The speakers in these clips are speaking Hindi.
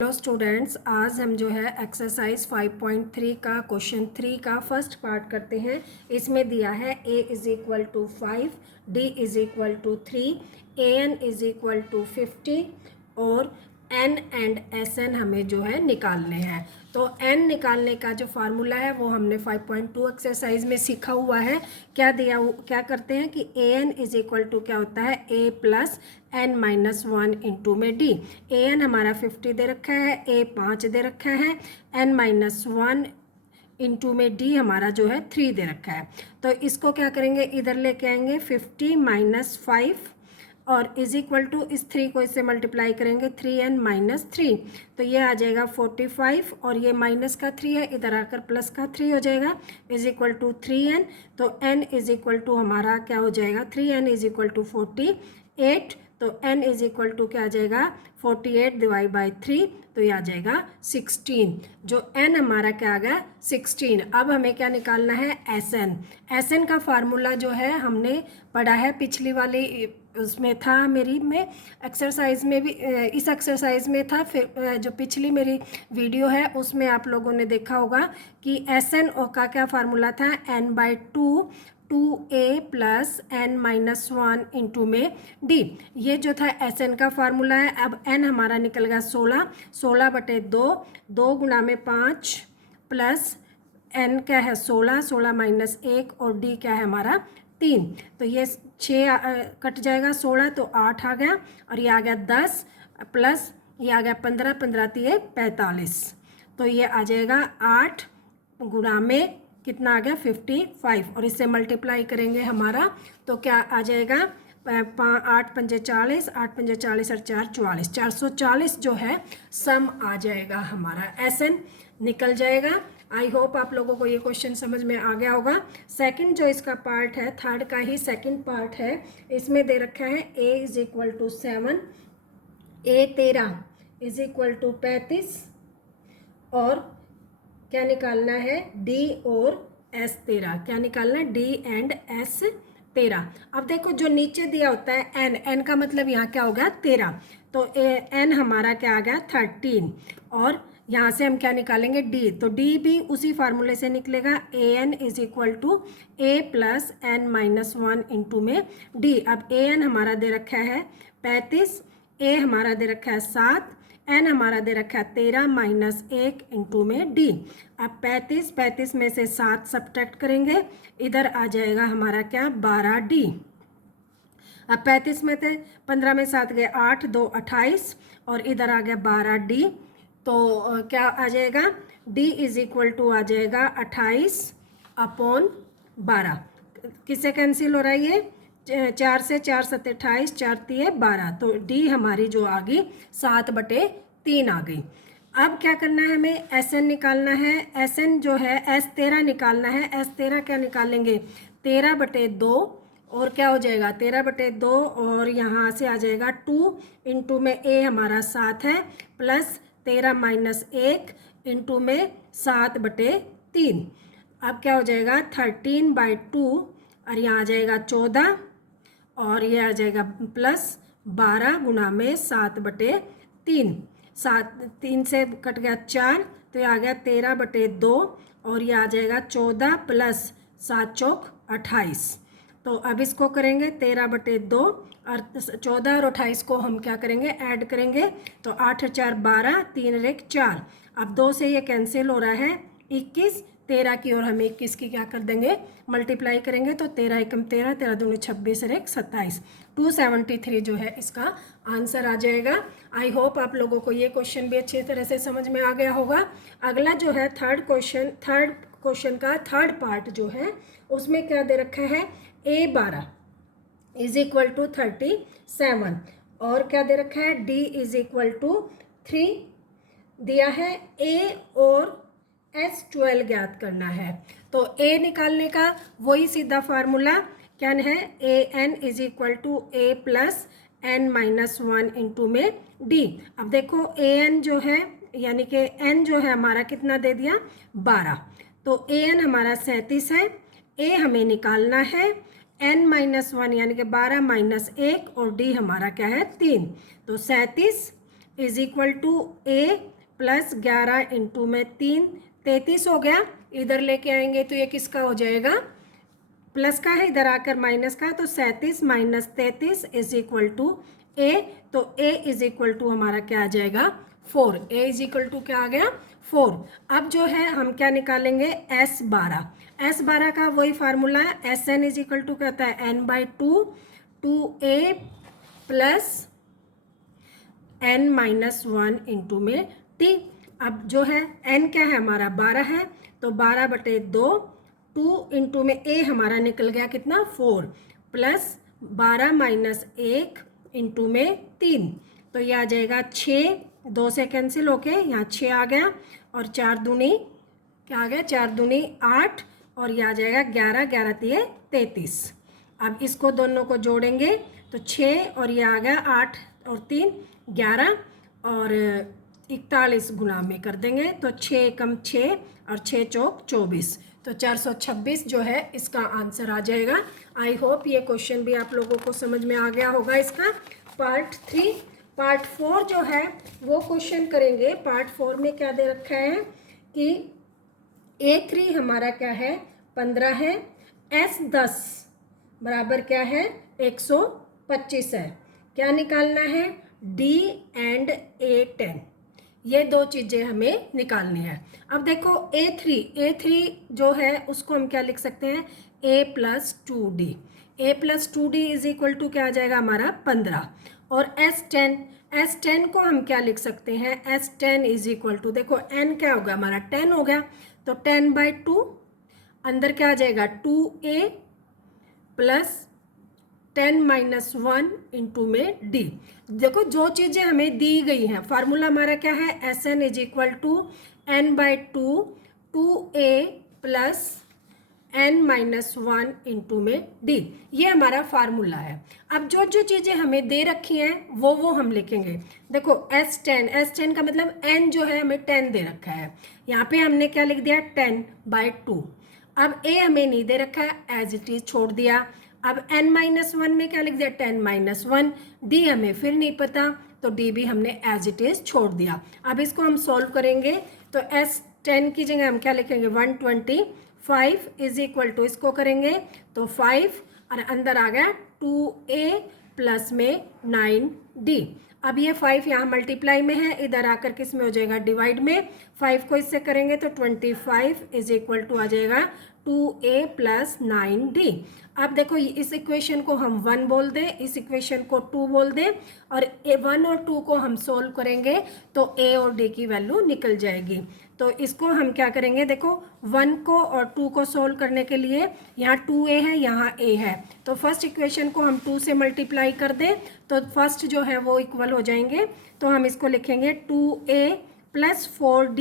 हेलो स्टूडेंट्स, आज हम जो है एक्सरसाइज 5.3 का क्वेश्चन 3 का फर्स्ट पार्ट करते हैं। इसमें दिया है a is equal to 5, d is equal to 3, an is equal to 50 और n एंड sn हमें जो है निकालने हैं। तो n निकालने का जो फार्मूला है वो हमने 5.2 एक्सरसाइज में सीखा हुआ है। क्या करते हैं कि an इज़ इक्वल टू क्या होता है a plus n minus 1 into में d। an हमारा 50 दे रखा है, a 5 दे रखा है, n माइनस 1 इंटू में d हमारा जो है 3 दे रखा है। तो इसको क्या करेंगे, इधर लेके आएंगे 50 माइनस 5 और इज इक्वल टू इस 3 को इससे मल्टीप्लाई करेंगे 3n माइनस 3, तो ये आ जाएगा 45 और ये माइनस का 3 है, इधर आकर प्लस का 3 हो जाएगा इज इक्वल टू 3n। तो n इज इक्वल टू हमारा क्या हो जाएगा, 3n इज इक्वल टू 48, तो n इज इक्वल टू क्या आ जाएगा 48 डिवाइड बाई 3, तो ये आ जाएगा 16। जो n हमारा क्या आ गया 16। अब हमें क्या निकालना है sn। sn का फार्मूला जो है हमने पढ़ा है पिछली वाली उसमें था, मेरी में एक्सरसाइज में भी इस एक्सरसाइज में था। फिर जो पिछली मेरी वीडियो है उसमें आप लोगों ने देखा होगा कि sn का क्या फार्मूला था, n/2 2a plus n minus 1 into में d। ये जो था sn का फार्मूला है। अब n हमारा निकल गया 16, 16/2, 2 गुना में 5 प्लस n क्या है 16, 16 माइनस 1 और d क्या है हमारा 3। तो ये 6 कट जाएगा, 16 तो 8 आ गया और ये आ गया 10 प्लस ये आ गया 15, 15 3 45, तो ये आ जाएगा 8 गुना में कितना आ गया 55 और इससे मल्टीप्लाई करेंगे हमारा तो क्या आ जाएगा 8 पंजे 40, 8 पंजे 40 और 4 44, 440 जो है सम आ जाएगा हमारा, SN निकल जाएगा। आई होप आप लोगों को ये क्वेश्चन समझ में आ गया होगा। सेकंड जो इसका पार्ट है, थर्ड का ही सेकंड पार्ट है, इसमें दे रखा है a is equal to 7, a 13 is equal to 35 और क्या निकालना है d और s 13, क्या निकालना है d एंड s 13। अब देखो जो नीचे दिया होता है n का मतलब यहाँ क्या हो गया 13, तो n हमारा क्या आ गया 13 और यहाँ से हम क्या निकालेंगे d, तो d भी उसी फार्मूले से निकलेगा an is equal to a plus n minus 1 into में d। अब an हमारा दे रखा है 35, a हमारा दे रखा है 7, n हमारा दे रखा है 13 माइनस 1 इंटू में d। अब 35 में से 7 सब्ट्रैक्ट करेंगे, इधर आ जाएगा हमारा क्या 12d। अब 35 में थे 15 में 7 गए 8, 2 28 और इधर आ गया 12d, तो क्या आ जाएगा d इज इक्वल टू आ जाएगा 28/12। किससे कैंसिल हो रहा है ये 4 से, 4 7 28, 4 3 12, तो d हमारी जो आ गई 7/3 आ गई। अब क्या करना है हमें SN निकालना है। SN जो है S13 निकालना है। S13 क्या निकालेंगे 13/2 और क्या हो जाएगा 13/2 और यहाँ से आ जाएगा 2 इंटू में a हमारा 7 है प्लस 13 माइनस 1 इंटू में 7/3। अब क्या हो जाएगा 13/2 और यहाँ आ जाएगा 14 और ये आ जाएगा प्लस 12 गुना में 7/3, 3 से कट गया 4, तो ये आ गया 13/2 और ये आ जाएगा 14 प्लस 7 चौक 28। तो अब इसको करेंगे 13/2 और 14 और 28 को हम क्या करेंगे ऐड करेंगे, तो 8 4 12, 3 1 4। अब 2 से ये कैंसिल हो रहा है 21, 13 की और हम 21 की क्या कर देंगे मल्टीप्लाई करेंगे, तो 13 एकम 13, 13 दूनी 26 और 1 27, 273 जो है इसका आंसर आ जाएगा। आई होप आप लोगों को ये क्वेश्चन भी अच्छी तरह से समझ में आ गया होगा। अगला जो है थर्ड क्वेश्चन का थर्ड पार्ट जो है उसमें क्या दे रखा है a12 इज इक्वल टू 37 और क्या दे रखा है d इज इक्वल टू 3 दिया है, a और S12 ज्ञात करना है। तो a निकालने का वही सीधा फार्मूला क्या है an is equal to a plus n minus 1 into में d। अब देखो an जो है यानी कि n जो है हमारा कितना दे दिया 12, तो an हमारा 37 है, a हमें निकालना है n माइनस 1 यानी कि 12 माइनस 1 और d हमारा क्या है 3, तो 37 is equal to A plus 11 into में 3, 33 हो गया। इधर लेके आएंगे तो ये किसका हो जाएगा, प्लस का है, इधर आकर माइनस का, तो 37 माइनस 33 इज इक्वल टू ए। तो ए इज इक्वल टू हमारा क्या आ जाएगा 4। ए इज इक्वल टू क्या आ गया 4। अब जो है हम क्या निकालेंगे S12। S12 का वही फार्मूला है, S N is equal to क्या होता है n/2 2a plus n-1 into में t। अब जो है n क्या है हमारा 12 है, तो 12/2, 2 इंटू में a हमारा निकल गया कितना 4, प्लस 12 माइनस 1 इंटू में 3, तो ये आ जाएगा 6, 2 से कैंसिल होके यहाँ 6 आ गया, और 4 दूनी क्या आ गया 4 दूनी 8, और ये आ जाएगा 11, 11 तिये 33। अब इसको दोनों को जोड़ेंगे तो 6 और ये आ गया 8 और 3 11, और 41 गुना में कर देंगे तो 6 कम 6 और 6 चौक 24, तो 426 जो है इसका आंसर आ जाएगा। आई होप ये क्वेश्चन भी आप लोगों को समझ में आ गया होगा इसका। पार्ट 3। पार्ट 4 जो है वो क्वेश्चन करेंगे। पार्ट 4 में क्या दे रखा है कि A3 हमारा क्या है 15 है, S10 बराबर क्या है 125 है। क्या निकालना है D एंड A10, ये दो चीज़ें हमें निकालनी है। अब देखो A3 जो है उसको हम क्या लिख सकते हैं A plus 2D। A plus 2D is equal to क्या आ जाएगा हमारा 15, और S10 को हम क्या लिख सकते हैं S10 इज इक्वल टू, देखो N क्या होगा हमारा 10 हो गया, तो 10/2 अंदर क्या आ जाएगा 2A प्लस 10-1 इंटू में D। देखो जो चीज़ें हमें दी गई हैं, फार्मूला हमारा क्या है SN is equal to n/2 2A plus n-1 into में D, ये हमारा फार्मूला है। अब जो जो चीज़ें हमें दे रखी हैं वो हम लिखेंगे। देखो S10 का मतलब n जो है हमें 10 दे रखा है, यहाँ पे हमने क्या लिख दिया 10/2। अब A हमें नहीं दे रखा है, एज इट इज छोड़ दिया। अब n-1 में क्या लिख दिया 10-1, D हमें फिर नहीं पता, तो D भी हमने एज इट इज छोड़ दिया। अब इसको हम सॉल्व करेंगे तो S10 की जगह हम क्या लिखेंगे 125 इज इक्वल टू, इसको करेंगे तो 5 और अंदर आ गया 2A प्लस में 9D। अब ये 5 यहाँ मल्टीप्लाई में है, इधर आकर किस में हो जाएगा डिवाइड में। 5 को इससे करेंगे तो 25 इज इक्वल टू आ जाएगा 2A प्लस 9D। अब देखो इस इक्वेशन को हम 1 बोल दें, इस इक्वेशन को 2 बोल दें, और 1 और 2 को हम सोल्व करेंगे तो A और D की वैल्यू निकल जाएगी। तो इसको हम क्या करेंगे, देखो 1 को और 2 को सोल्व करने के लिए यहाँ 2A है यहाँ A है, तो फर्स्ट इक्वेशन को हम 2 से मल्टीप्लाई कर दें तो फर्स्ट जो है वो इक्वल हो जाएंगे। तो हम इसको लिखेंगे 2A plus 4D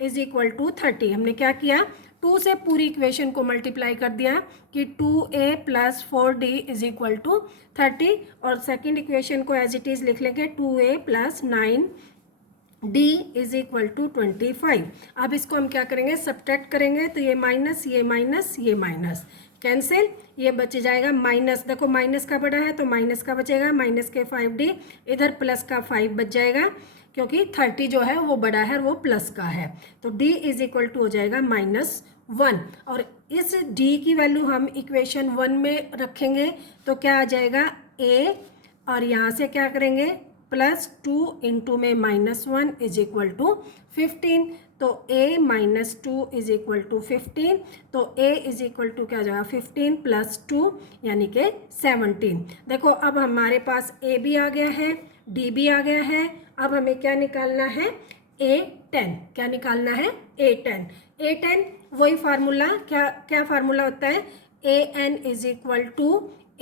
is equal to 30। हमने क्या किया 2 से पूरी इक्वेशन को मल्टीप्लाई कर दिया कि 2A plus 4D is equal to 30, और सेकेंड इक्वेशन को एज इट इज़ लिख लेंगे 2A plus 9D is equal to 25। अब इसको हम क्या करेंगे सब्ट्रैक्ट करेंगे, तो ये माइनस ये माइनस ये माइनस कैंसिल, ये बच जाएगा माइनस, देखो माइनस का बड़ा है तो माइनस का बचेगा, माइनस के 5D, इधर प्लस का 5 बच जाएगा क्योंकि 30 जो है वो बड़ा है वो प्लस का है, तो D इज इक्वल टू हो जाएगा -1। और इस D की वैल्यू हम इक्वेशन 1 में रखेंगे तो क्या आ जाएगा A, और यहाँ से क्या करेंगे +2 इंटू में -1 इज इक्वल टू 15, तो A -2 इज इक्वल टू 15, तो A इज इक्वल टू क्या हो जाएगा 15 + 2 यानी कि 17। देखो अब हमारे पास A भी आ गया है, D भी आ गया है। अब हमें क्या निकालना है A10, क्या निकालना है A10 वही फार्मूला, क्या फार्मूला होता है AN is equal to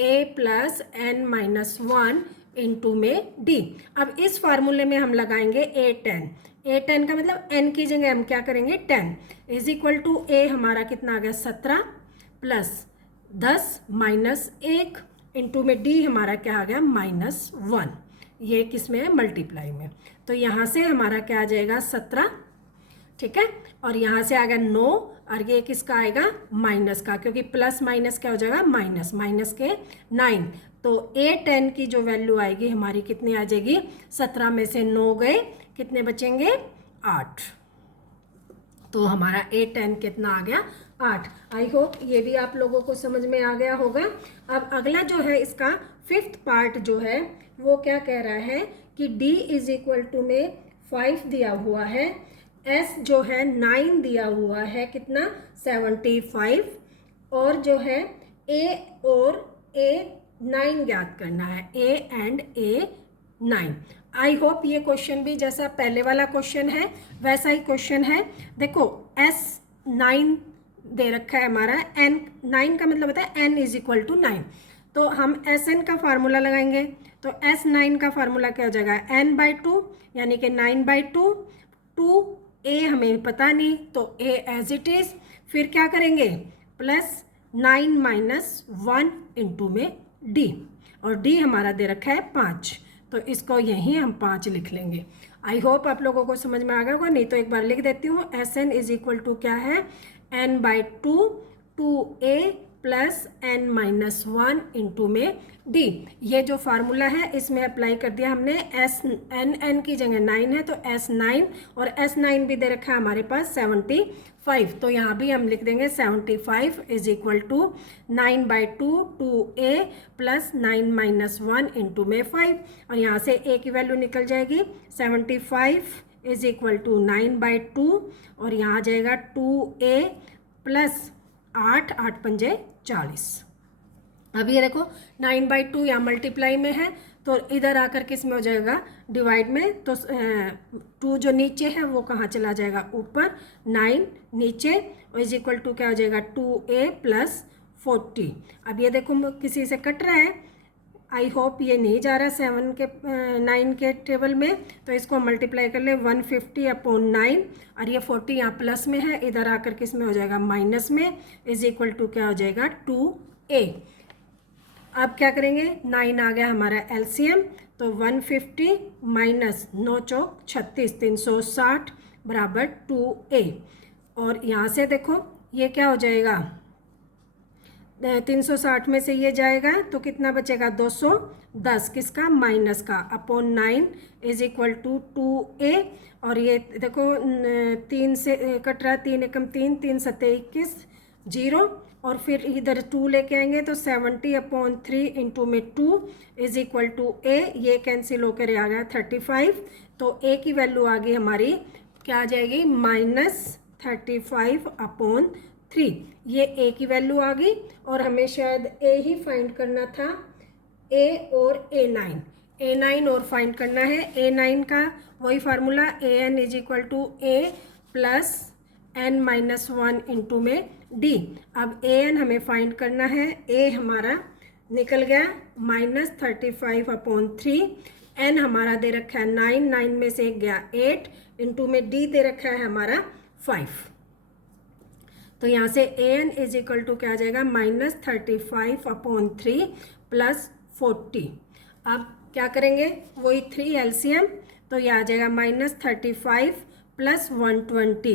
A plus n-1 into में D। अब इस फार्मूले में हम लगाएंगे A10 का मतलब n की जगह हम क्या करेंगे 10 इज इक्वल टू A हमारा कितना आ गया 17 प्लस 10 माइनस 1 इंटू में D हमारा क्या आ गया -1, ये किस में है मल्टीप्लाई में, तो यहाँ से हमारा क्या आ जाएगा 17 ठीक है। और यहाँ से आ गया 9 और ये किसका आएगा माइनस का, क्योंकि प्लस माइनस क्या हो जाएगा माइनस, माइनस के 9। तो A10 की जो वैल्यू आएगी हमारी कितनी आ जाएगी, 17 में से 9 गए, कितने बचेंगे 8। तो हमारा A10 कितना आ गया 8। आई होप ये भी आप लोगों को समझ में आ गया होगा। अब अगला जो है इसका 5th पार्ट जो है वो क्या कह रहा है कि D इज इक्वल टू में 5 दिया हुआ है, S जो है 9 दिया हुआ है, कितना 75, और जो है A और A9 ज्ञात करना है, A and A9। I hope ये क्वेश्चन भी जैसा पहले वाला क्वेश्चन है वैसा ही क्वेश्चन है। देखो S9 दे रखा है हमारा, N9 का मतलब होता है N इज इक्वल टू 9, तो हम SN का फार्मूला लगाएंगे। तो S9 का फार्मूला क्या हो जाएगा N/2 यानी कि 9/2, 2A हमें पता नहीं तो A एज इट इज़, फिर क्या करेंगे प्लस 9 - 1 इंटू में D, और D हमारा दे रखा है 5, तो इसको यहीं हम 5 लिख लेंगे। आई होप आप लोगों को समझ में आ गया होगा, नहीं तो एक बार लिख देती हूँ। SN इज इक्वल टू क्या है N/2, 2A plus N-1 into में D। ये जो फार्मूला है इसमें अप्लाई कर दिया हमने, N की जगह 9 है तो S9, और S9 भी दे रखा है हमारे पास 75, तो यहाँ भी हम लिख देंगे 75 is equal to 9/2, 2A plus 9 - 1 into में 5, और यहाँ से A की वैल्यू निकल जाएगी 75 इज इक्वल टू 9/2, और यहाँ आ जाएगा 2A प्लस 8, 8 पंजे 40। अब ये देखो 9/2 यहाँ मल्टीप्लाई में है तो इधर आकर किस में हो जाएगा डिवाइड में, तो 2 जो नीचे है वो कहाँ चला जाएगा ऊपर, 9 नीचे, और इज इक्वल टू क्या हो जाएगा 2A प्लस 40। अब ये देखो किसी से कट रहा है, आई होप ये नहीं जा रहा 9 के टेबल में, तो इसको मल्टीप्लाई कर ले 150/9, और ये 40 यहाँ प्लस में है, इधर आकर किस में हो जाएगा माइनस में, इज इक्वल टू क्या हो जाएगा 2A। अब क्या करेंगे 9 आ गया हमारा एलसीएम, तो 150 माइनस 9 चौक 36, 360 बराबर 2A, और यहाँ से देखो ये क्या हो जाएगा 360 में से ये जाएगा तो कितना बचेगा 210, किसका माइनस का, upon 9 is equal to 2A, और ये देखो 3 से कट रहा है, 3 एकम 3, 3 सत्ते 21, 0, और फिर इधर 2 लेके आएंगे तो 70/3 इंटू में 2 इज इक्वल टू A, ये कैंसिल होकर आ गया 35, तो A की वैल्यू आ गई हमारी क्या आ जाएगी -35/3, ये A की वैल्यू आ गई, और हमें शायद A ही फाइंड करना था, A और A9 और फाइंड करना है। A9 का वही formula AN is equal to A plus N-1 into में D। अब AN हमें फाइंड करना है, A हमारा निकल गया -35/3, N हमारा दे रखा है 9, 9 में से गया 8 इंटू में D दे रखा है हमारा 5, तो यहाँ से AN इज इक्वल टू क्या आ जाएगा -35/3 प्लस 40। अब क्या करेंगे वही 3 एलसीएम, तो ये आ जाएगा -35 प्लस 120,